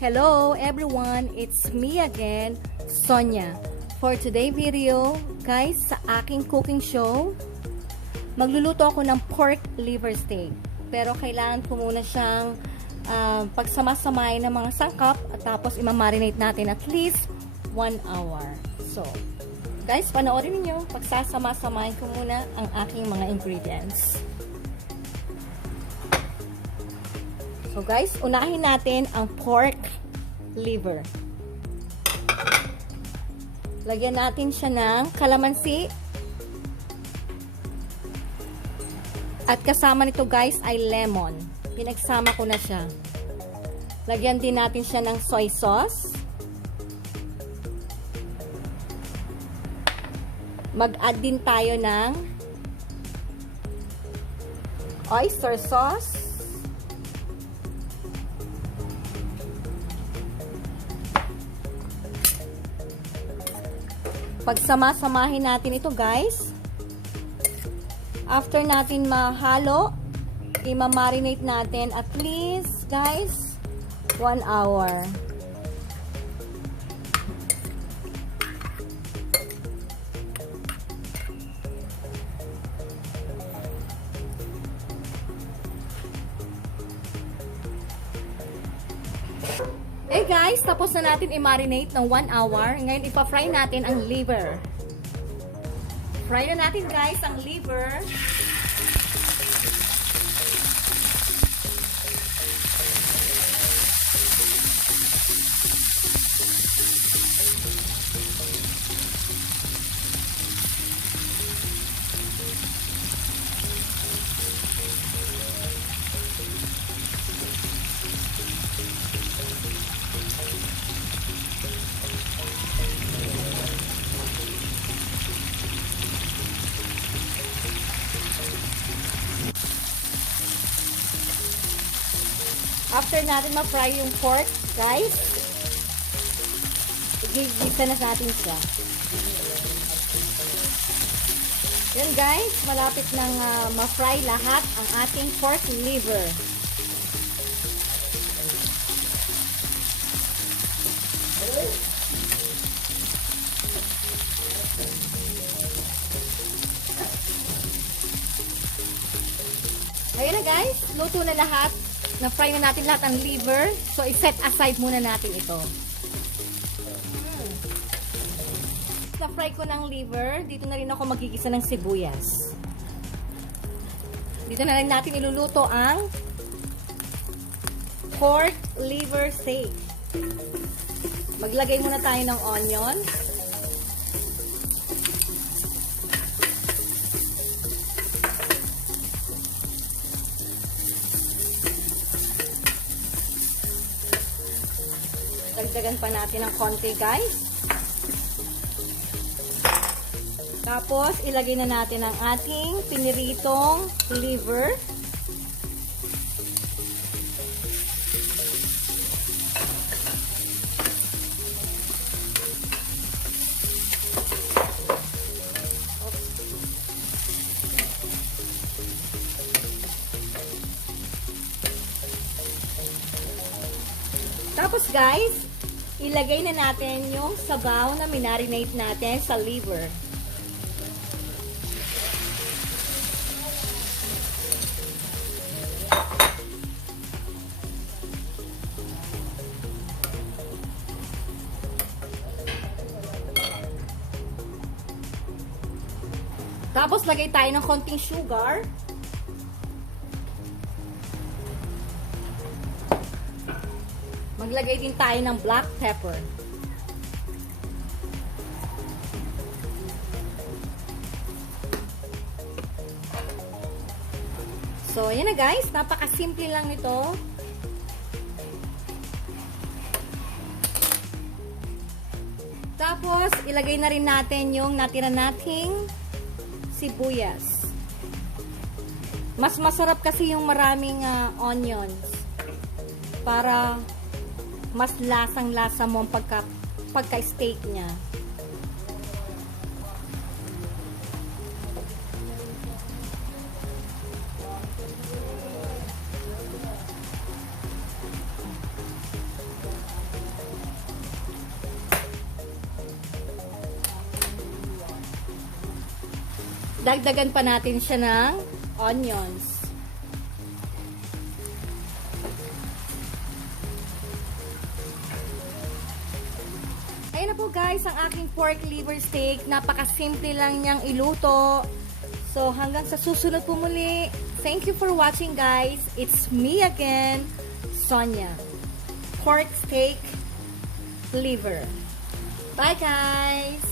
Hello everyone, it's me again, Sonia. For today video, guys, sa aking cooking show, magluluto ako ng pork liver steak. Pero kailangan ko muna siyang uh, pagsamasamahin ng mga sangkap at tapos imamarinate natin at least 1 hour. So, guys, panoorin niyo pagsasama-samahin ko muna ang aking mga ingredients. So guys, unahin natin ang pork liver. Lagyan natin siya ng kalamansi. At kasama nito guys ay lemon. Pinagsama ko na siya. Lagyan din natin siya ng soy sauce. Mag-add din tayo ng oyster sauce. Pagsama-samahin natin ito guys. After natin mahalo, i-marinate natin at least guys 1 hour. Eh guys, tapos na natin i-marinate ng 1 hour. Ngayon ipa-fry natin ang liver. Fry na natin guys ang liver. After natin ma-fry yung pork, guys, igigisa na natin siya. Yan guys, malapit nang uh, ma-fry lahat ang ating pork liver. Ayan na guys, luto na lahat na-fry na natin lahat ang liver. So, i-set aside muna natin ito. Na-fry ko ng liver. Dito na rin ako magigisa ng sibuyas. Dito na rin natin iluluto ang pork liver steak. Maglagay muna tayo ng onion. Dagdagan pa natin ng konti, guys. Tapos, ilagay na natin ang ating piniritong liver. Tapos guys, ilagay na natin yung sabaw na minarinate natin sa liver. Tapos lagay tayo ng konting sugar. Maglagay din tayo ng black pepper. So, ayan na guys. Napaka-simple lang nito. Tapos, ilagay na rin natin yung natira nating sibuyas. Mas masarap kasi yung maraming uh, onions para mas lasang-lasa mo ang pagka, pagka-steak niya. Dagdagan pa natin siya ng onions. Po guys, ang aking pork liver steak. Napakasimple lang niyang iluto. So hanggang sa susunod po muli. Thank you for watching guys. It's me again, Sonia. Pork steak liver. Bye guys!